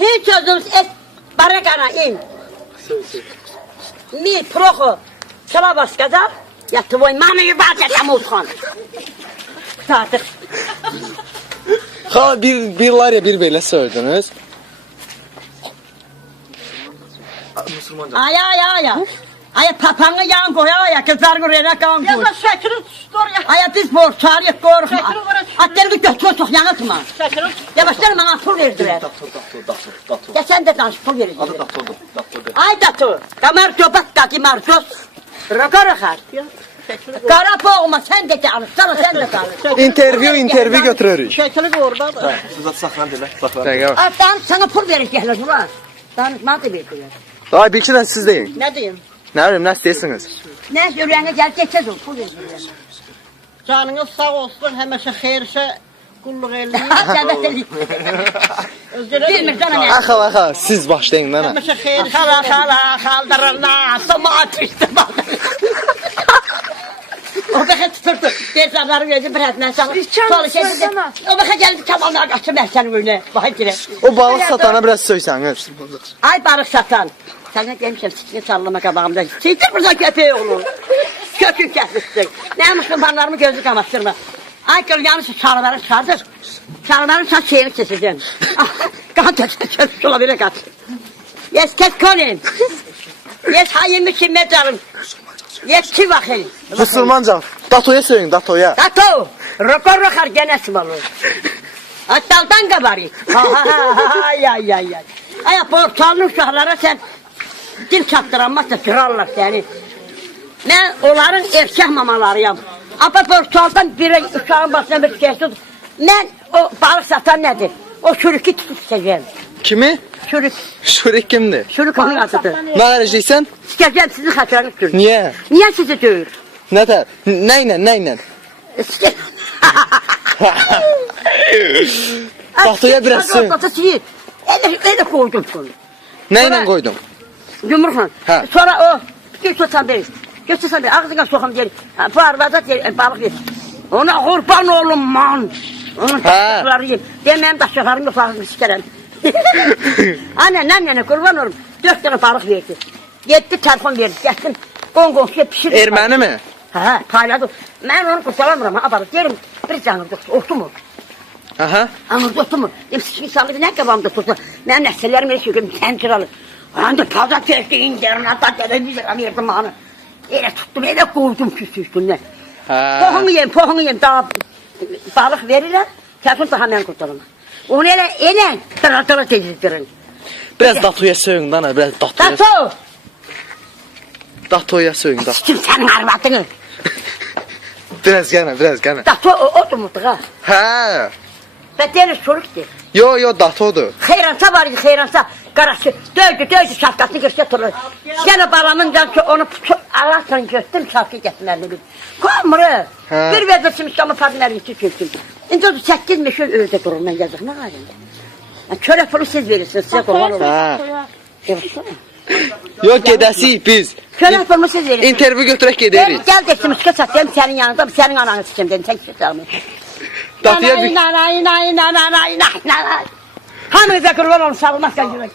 Hiç sözümüz et. Barakana in. Mi proxu. Sıra başkaca. Yatı boy. Mami ibadet amuzkan. Artık. Ha bir var ya bir belə söydünüz. Aya. Aya papanı yan koy aya. Kızlar görene kan koy. Ya şekerin tutar ya. Aya biz borçarıyıq qorxma. Şəkil var, Atları götür çox yanıtma. Şekerin Yavaşlar bana pul verdiler. Ya sen de danış pul verdiler. Ay datu. Kamar topak kaki martos. Raka. Kara boğma sen de alışsana sen de alış. İnterview götürürük. şekerin orada. Dəqiqə. Attan sana pul verecekler ulan. Danışma da bekliyor. Ay bir iki də siz deyin. Ne diyeyim? Nə bilim, nə istəyirsiniz? Ne yüreğine gel geçeceğiz o pul verecekler. Canınız sağ olsun. Hemeşe xeyirşe kulluk elini. Sebetlik. Bilmir sana ne? Axa, siz başlayın mənə. Hemeşe xeyirşe. Kala kaldırırlar. Sama atıştı bak. O baka tuturdu. Bezarları verdi bırakma sana. Sonra kendisi. O baka geldi tabanlar kaçtı ben senin önüne. Bakın gire. O balıq satana biraz söysəniz. Ay balık satan. Sana gelmişim sikini sallama kabağımda. Siktir burada köpeği olur. Kökün kesmişsin. Ne yapmışsın parlarımı gözlü kamaştırma. Ay kıl yanlış çağrıları çağırdır. Çağrıların saç şeyini keseceğim. Kan keseceğim. Şuna bile kat. Yes kes konin. Yes hayırlı kimmet alın. Yes ki bakın. Müslümanca. Datoya söyün, datoya. Tato. Rokar genesi balı. Attaldan kabari. Ay. Ay portalın uşaklara sen dil çattıramazsa kırarlar seni. Ben onların erkek mamalarıyım. Ama portaldan biri uşağın başına bir şey tut. Ben o balık satan nedir? O çürükü tutup sikeceğim. Kimi? Çürük. Şurik kimdir? Çürük onun adıdır. Nə verəcəksən? Sikeceğim sizin xaçlarınız çürük. Niyə? Niye sizi dövür? Nətər? Nə ilə? Datoya biraz söyün. Öyle koydum sonra. Nə ilə qoydum? Yumrukla. Ha. Sonra o götürsen beri. Ağzına sokam diye. Bu arvada diye balık ver. Ona kurban olun man. Onun taşlarını yiyeyim. Demem taşlarını yok ağzını sikerim. Anne kurban olun. 4 tane balık verdi. 7 telefon verdi. Geldim. Kongosuya pişirdim. Erməni mi? Ha payladım. Ben onu kurtaramıyorum. Abarı derim. Bir canım doktor. Otu mu? Aha. Anır dostu mu? Dem sikin sağlığı ne kabamda tuttu. Ben nesillerim öyle söylüyorum. Sen çıralı. Anda pazar çektiğin yerin hatta televizyon verdim bana. Öyle tuttum, öyle koydum üstüne. Pohunu yiyeyim, daha balık verirler. Telefon daha ben kurtarım. Onu öyle tıra tezdirin. Biraz datoya söyün dana, biraz datoya. Tato! Datoya söyün da. Sikim senin arvatını. Biraz gene. Tato o da mutlaka. Hə. Ben deniz çocuktu. Yo, datodur. Xeyransa var idi, xeyransa. Qaraşı döydü, şapkasını göstərdi. Gene balamından onu alarsan göstərim, şapkayı gətirməlini bil. Komru. Bir verdirsin İslam'ı fadimlərini çöktüm. İndi o 8 meşhur öydə durur, mən yazıq, nə qalın? Kölə pulu siz verirsiniz, sizə qovan olur. Yo, gedəsik biz. Kölə pulu siz verirsiniz. İnterview götürək gedərik. Gəl desin, uçka çatayım sənin yanında, sənin ananı sikəm dedim, sən kimsə Datoya bir... Hamınıza qurban olun, sağolmazsan görək.